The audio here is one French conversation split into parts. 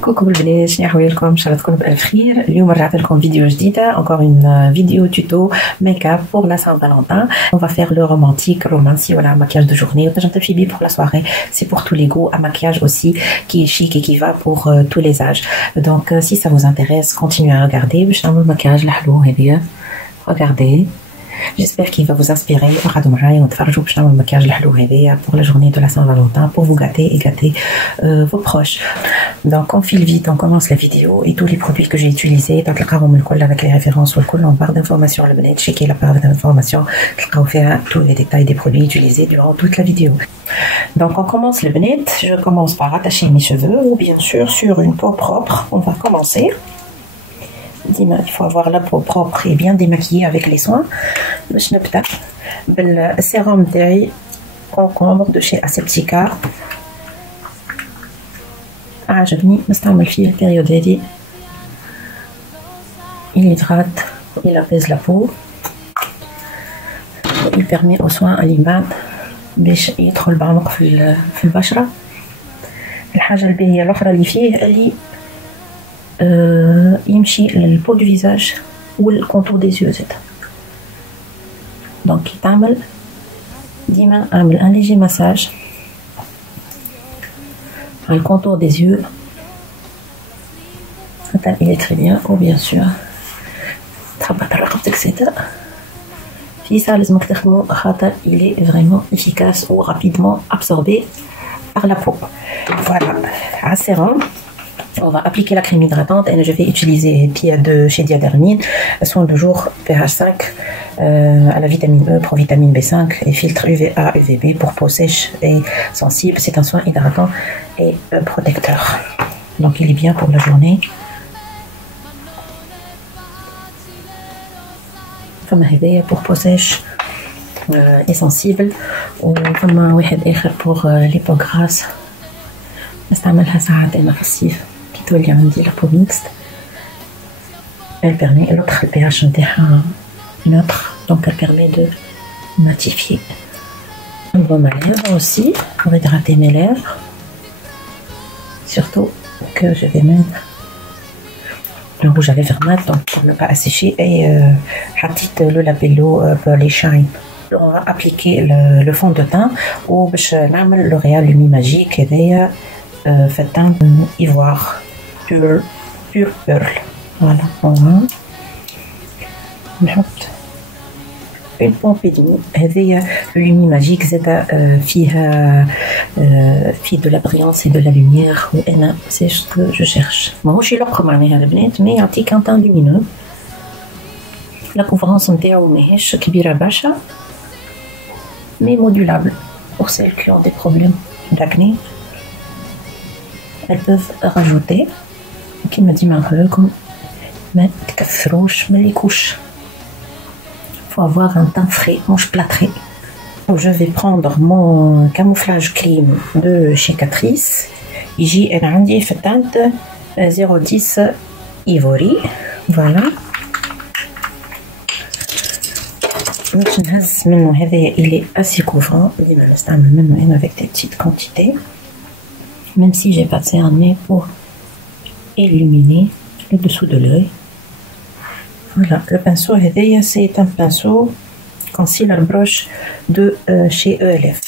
كوكو البنات، شنو احوالكم؟ ان شاء الله تكونوا بالف خير. اليوم رجعت لكم فيديو جديده، encore une vidéo tuto make-up pour la Saint-Valentin. On va faire le romantique, romancy, voilà, maquillage de journée ou تنجم تمشي بيه pour la soirée. C'est pour tous les goûts, un maquillage aussi qui est chic et qui va pour tous les âges. Donc si ça vous intéresse, continuez à regarder. باش نعمل maquillage الحلو هذيا. Regardez. J'espère qu'il va vous inspirer. وقعدوا معايا ونتفرجوا باش نعمل المكياج الحلو هذايا pour la journée de la Saint-Valentin, pour vous gâter et gâter vos proches. Donc on file vite, on commence la vidéo et tous les produits que j'ai utilisés تلقاهم الكل avec les références والكل en barre d'informations. البنات checkez la barre d'informations, تلقاو فيها tous les détails des produits utilisés durant toute la vidéo. Donc on commence les bonnets. Je commence par attacher mes cheveux ou bien sûr sur une peau propre. On va commencer. Il faut avoir la peau propre et bien démaquillée avec les soins. باش نبدا بالسيروم تاعي كونكومبر de chez Aseptica. عجبني نستعمل فيه البيريود هذه. Il hydrate, il apaise la peau, il permet aux soins à l'imbat باش يدخل بعمق في البشرة. الحاجة الباهية الأخرى اللي فيه اللي يمشي للبو دو فيزاج والكونتور دي زيو زيد. دونك يتعمل ديما اعمل ان ليجي مساج على الكونتور دي زيو حتى il est très bien. و بيان سور تخبط على رقبتك زيدا في ساعة لازمك تخدمو خاطر il est vraiment efficace و rapidement absorbé par la peau. Voilà, à sérum. On va appliquer la crème hydratante et je vais utiliser de chez Diadermine, soin de jour pH 5 à la vitamine E pour vitamine B5 et filtre UVA UVB pour peau sèche et sensible. C'est un soin hydratant et protecteur. Donc il est bien pour la journée. Comme هذايا pour peau sèche et sensible. وكما واحد آخر pour les peaux grasses. نستعملها ساعات أنا في الصيف. تولي عندي لا بو ميكست. Elle permet l'autre le pH نتاعها neutre, donc elle permet de matifier. Un baume à lèvres aussi pour hydrater mes lèvres, surtout que je vais mettre le rouge à lèvres mat, donc pour ne pas assécher, et حطيت le labello Pearly Shine. On va appliquer le fond de teint وباش نعمل لوريال لومي ماجيك هذايا في التان ivoire pur pearl. Voilà, on va نحط une pompidou. هذه لومي ماجيك زادا فيها de la brillance et de la lumière وأنا c'est ce que je cherche. ماهوش يلقم معناها البنات مي يعطيك un teint lumineux. La couvrance نتاعو ماهيش كبيرة برشا mais modulable pour celles qui ont des problèmes d'acné. Elles peuvent rajouter كيما ديما نقول لكم ما تكثروش من الكوش. Faut avoir un teint frais, مش plâtré. Je vais prendre mon camouflage cream de chez Catrice. يجي أنا عندي في التانت 010 ivory. Voilà. باش نهز منه هذايا il est assez couvrant. ديما نستعمل منه أنا avec des petites quantités. Même si j'ai pas de cerné pour illuminer le dessous de l'œil. Voilà, le pinceau هذايا c'est un pinceau concealer brush de chez ELF.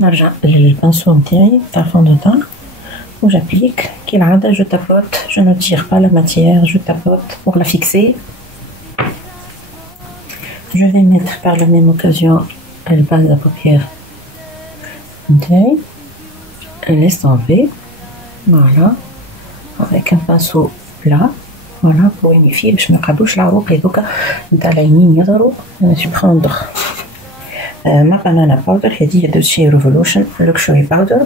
نرجع للبنسو نتاعي تاع fond de teint و j'applique كالعادة. Je tapote, je ne tire pas la matière, je tapote pour la fixer. Je vais mettre par la même occasion le base à paupières. Elle laisse tomber, voilà, avec un pinceau plat, voilà, pour unifier. باش ما يقعدوش العروق هذوكا نتاع العينين يظهروا. Je vais prendre ma banana powder هذه de chez Revolution Luxury Powder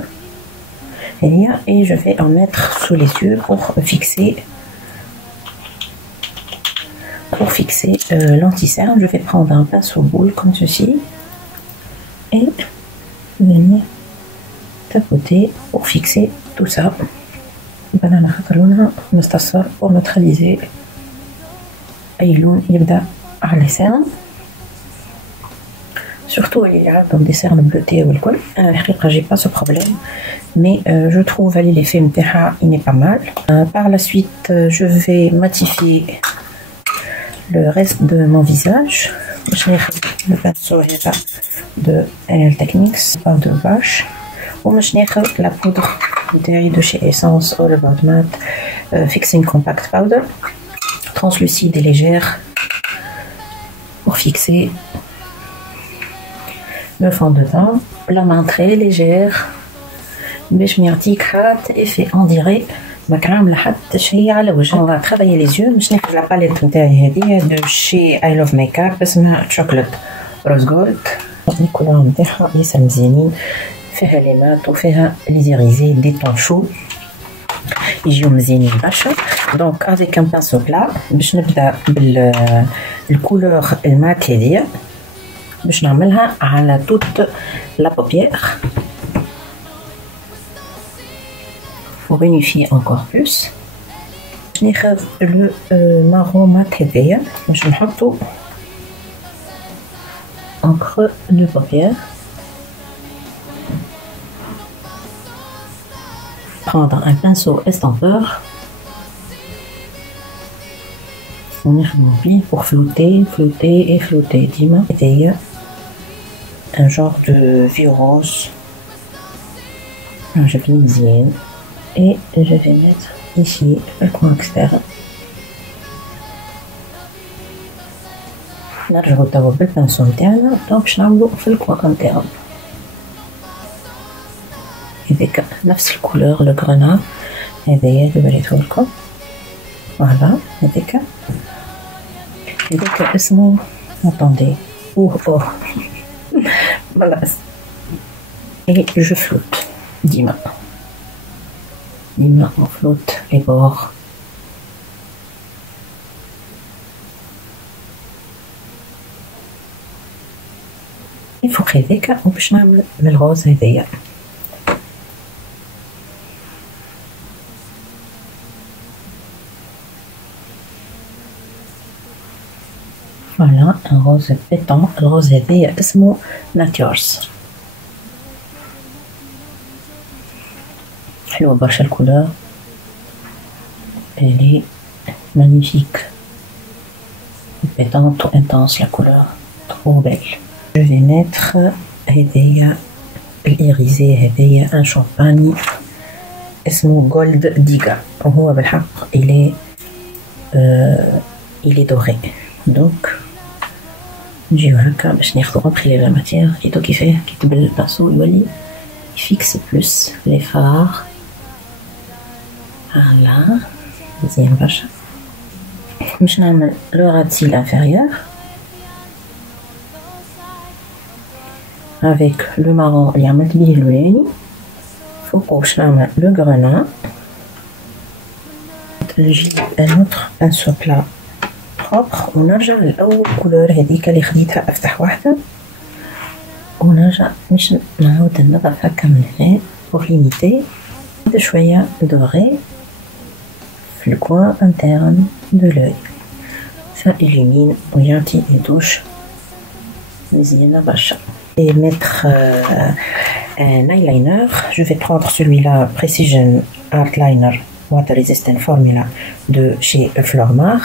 et je vais en mettre sous les yeux pour fixer l'anti-cerne. Je vais prendre un pinceau boule comme ceci et venir tapoter pour fixer tout ça. Banana خاطر لونها مستصفر pour neutraliser أي لون يبدأ على السن. surtout les عندهم des cernes bleutées والكل. أنا الحقيقة j'ai pas ce problème, mais je trouve l'effet نتاعها il n'est pas mal. Par la suite je vais matifier le reste de mon visage. Je vais le pinceau de NL Techniques de vache. ومش ناخذ la poudre de chez Essence All About Matte Fixing Compact Powder translucide et légère pour fixer le fond de teint. La main très légère باش ما يعطيك حتى effet on dirait ماك عامله حتى شيء على وجهك. On va travailler les yeux. باش ناخذ لا باليت نتاعي هذه de chez I Love Makeup اسمها Chocolate Rose Gold. الكولور نتاعها ياسر مزيانين، فيها لي مات وفيها لي زيريزي دي طون شو يجيو مزيانين برشا. دونك افيك ان بانسو بلا باش نبدا بالكولور المات هذيا باش نعملها على توت لا بوبيير pour unifier encore plus. باش ناخذ لو مارون مات هذايا باش نحطو en creux de paupière. Prendre un pinceau estampeur. On y remonte pour flouter, flouter et flouter. Dima. Et un genre de vieux rose. Je viens et je vais mettre ici le coin externe. نرجعو توا بالبانسو نتاعنا دونك باش نعملو في الكوان نتاعو هذاك نفس الكولور لو غرانا هذايا اللي وريتهولكم. فوالا هذاك اسمو اتوندي اوه خلاص. اي جو فلوت ديما on flotte les bords. فوق هذاك وباش نعمل من الغوز هذايا. فوالا ان غوز بيتون. الغوز هذايا اسمه ناتيورز. حلوة برشا الكولور elle est magnifique, pétante ou intense la couleur, trop belle. Je vais mettre هذايا الإيريزي هذايا un champagne اسمه Gold Diga وهو بالحق il est doré. donc نجيو هكا باش ناخدو ابخي لا ماتيير لقيتو كيفاه كي تبل الباسو يولي يفيكس بلوس لي فار. فوالا مزيان برشا. باش نعمل لو راتيل انفيريور avec le marron اللي عملت بيه اللولاني. فوقو باش نعمل لو غرانا. نجيب ان اوتر بانسو بلا بروبر ونرجع للاول كولور هذيك اللي خديتها افتح واحده ونرجع باش نعاود نضغط هكا من هنا pour limiter شويه دوري في الكوان interne de l'œil. ça illumine ويعطي une touche مزيانه برشا. Et mettre un eyeliner. Je vais prendre celui-là Precision Art Liner Water Resistant Formula de chez Flormar.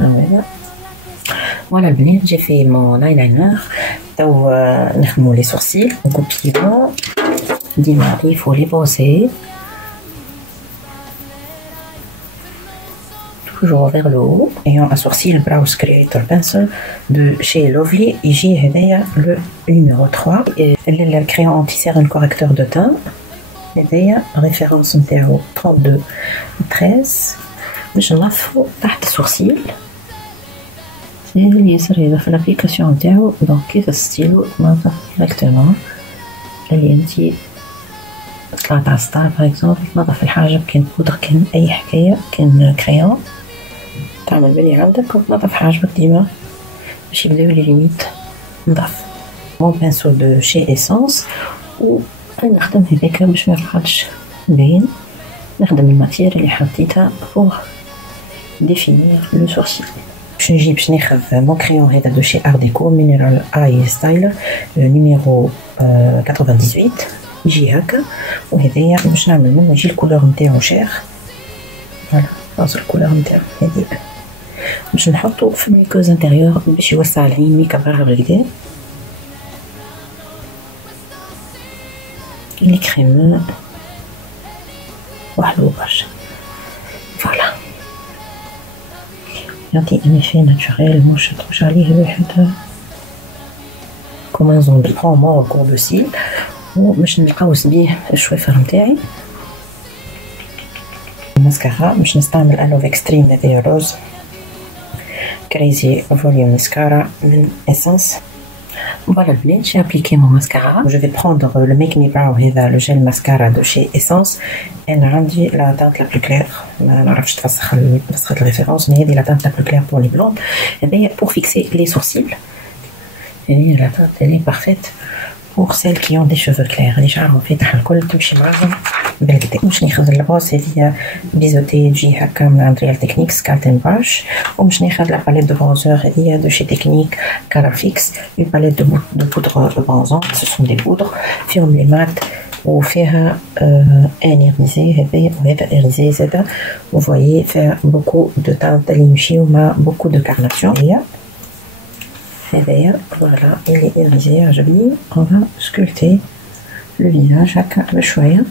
Voilà. Voilà, j'ai fait mon eyeliner. Donc, les sourcils, on copie bon. Dis-moi, il faut les brosser. Toujours vers le haut. Et on associe le Brows Creator Pencil de chez Lovely. Ici, le numéro 3. Et le crayon anti-cerne correcteur de teint. Et référence numéro 32 13. Je l'affaire تحت السورسيل. C'est اليسار هذا في l'application نتاعو. donc كيف ستيلو تنظف directement. اللي انتي طلعت على ستار باغ اكزومبل تنظف الحاجة كان بودر كان أي حكاية كان كريون. تعمل بلي عندك وتنظف حاجبك ديما باش يبداو لي ليميت نظاف. مون بانسو دو شي اسونس و نخدم هذاك باش ميبقاش باين. نخدم الماتير اللي حطيتها بوغ ديفينير لو سورسيل. باش ناخذ مون كريون هذا دو شي ارديكو مينيرال اي ستايلر نيميرو 98 يجي هكا، وهذايا باش نعمل منه يجي الكولور نتاعو شيخ. فوالا راس الكولور نتاعو هذه باش نحطو في الميكوز انتيريور باش يوسع العين مي يكبرها بالكدا. لي كريم وحلو برشا. فوالا يعطي ان ايفي ناتشوريل مش تخرج عليه الواحد كوم ان زومبي. برون مون كور دو سيل وباش نقوس بيه الشوافر نتاعي. الماسكارا باش نستعمل الوف اكستريم هذايا روز كريزي فوليوم ماسكارا من اسنس. Voilà le blend, j'ai appliqué mon mascara. Je vais prendre le Make Me Brow هذا le gel mascara de chez Essence. Elle a rendu la teinte la plus claire. ما نعرفش تفسخ الريفيرونس، mais هذه la teinte la plus claire pour les blondes. Et pour fixer les sourcils. Et la teinte elle est parfaite pour celles qui ont des cheveux clairs. اللي شعرهم فاتح الكل تمشي معاهم بالكدا. باش ناخذ الباص هذه بيزوتي تجي هكا من عند ريال تكنيك سكالتن باش، وباش ناخذ لا باليت دو برونزور هذه دو شي تكنيك كالر فيكس. اون باليت دو بودر برونزون، سو سون دي بودر فيهم لي مات وفيها ان ايريزي هذايا وهذا ايريزي زادا. و فوايي فيها بوكو دو تانت اللي يمشيو مع بوكو دو كارناسيون. هذايا فوالا اللي ايريزي عجبني. on va sculpter le visage هكا بشويه.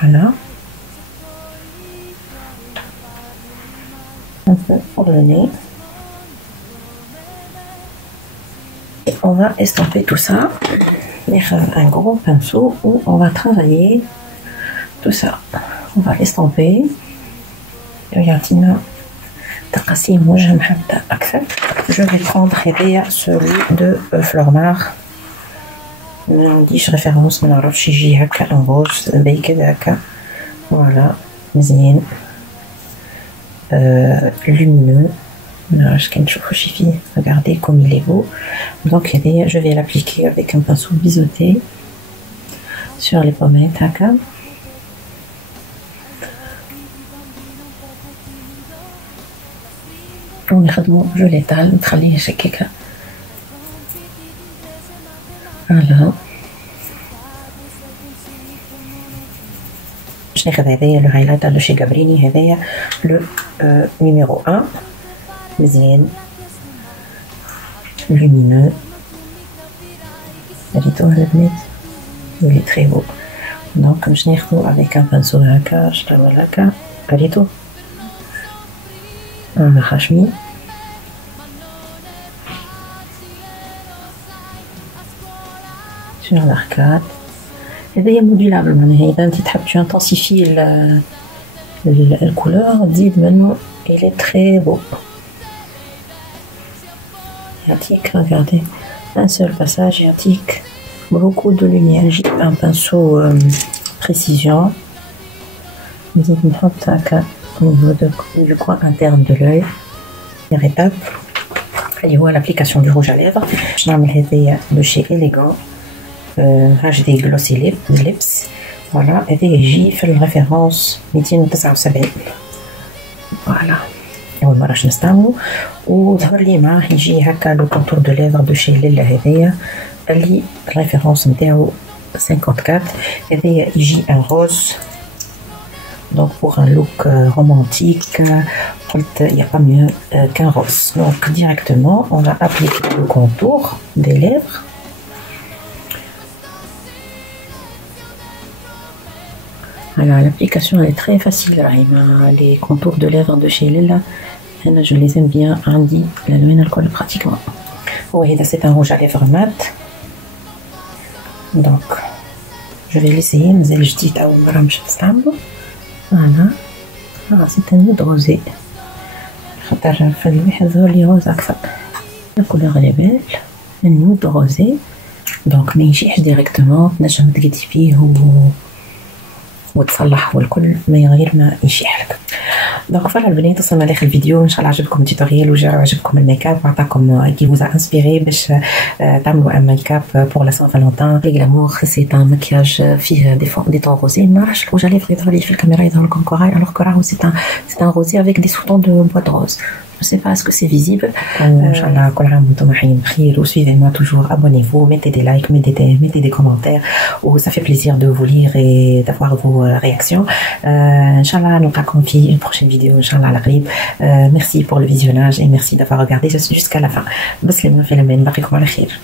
Voilà. Un peu pour le nez. Et on va estomper tout ça. Un gros pinceau où on va travailler tout ça. On va l'estomper. Je vais prendre celui de Flormar. ما عنديش ريفيرونس، ما نعرفش يجي هكا ان روز باهي كذا هكا. فوالا مزيان lumineux. ما نعرفش كي نشوف واش فيه. regardez comme il est beau. donc هذايا je vais l'appliquer avec un pinceau biseauté sur les pommettes هكا. ونخدمو جو ليتال نخليه يشككها. فوالا باش ناخذ هذايا لو هايلايتر دو شي غابريني هذايا لو نيميرو 1 مزيان لومينو. ريتوه البنات يولي تري بو. دونك باش ناخدو افيك ان بانسو هكا شتعمل هكا ريتو انا خاشمي. sur l'arcade. هذايا موديلابل، معناها اذا انت تحب تانتونسيفي الكولور تزيد منه. il est très beau. يعطيك regardez un seul passage يعطيك beaucoup de lumière. جيب un pinceau précision نزيد نحط هكا au niveau du coin interne de l'œil. première étape اللي هو l'application du rouge à lèvres. باش نعمل هذايا de chez Elegant HD Glossy Lips. فوالا هذا يجي في الريفيرونس 279. فوالا اول مره باش نستعملو. وظهر لي معاه يجي هكا لو كونتور دو ليفر دو شي ليلا هذايا اللي الريفيرونس نتاعو 54. هذايا يجي ان روز. donc pour un look romantique قلت il y a pas mieux qu'un rose. donc directement on va appliquer le contour des lèvres. Alors l'application elle est très facile. Les contours de lèvres de chez Lila, je les aime bien. عندي l'alumine alcool pratiquement. Oui, c'est un rouge à lèvres mat. Donc je vais l'essayer. مازال جديد أول مرة باش نستعملو. Voilà. c'est un nude rosé. خاطر في الواحد ظهر لي روز أكثر. الكولور اللي بال النود روزي. donc ما يجيش ديريكتومون تنجم تقدي فيه وتصلح والكل من غير ما يشيح لك. Donc voilà البنات وصلنا لاخر الفيديو ان شاء الله عجبكم التوتوريال وعجبكم الميك اب وعطاكم qui vous a inspiré باش تعملوا un make up pour la Saint-Valentin. Les glamour c'est un maquillage فيه des tons rosés. ما نعرفش الروج اللي يظهر لي في الكاميرا يظهر لكم كوراي alors que راهو c'est un rosé avec des sous-tons de bois de rose. Je sais pas est-ce que c'est visible. Inch'Allah كل عام وانتم بخير بخير suivez-moi toujours, abonnez-vous, mettez des likes, mettez des commentaires où ça fait plaisir de vous lire et d'avoir vos réactions. Inch'Allah نلقاكم في une prochaine vidéo Inch'Allah على قريب. Merci pour le visionnage et merci d'avoir regardé jusqu'à la fin. بسلامة في الأمان, نبقيكم على خير.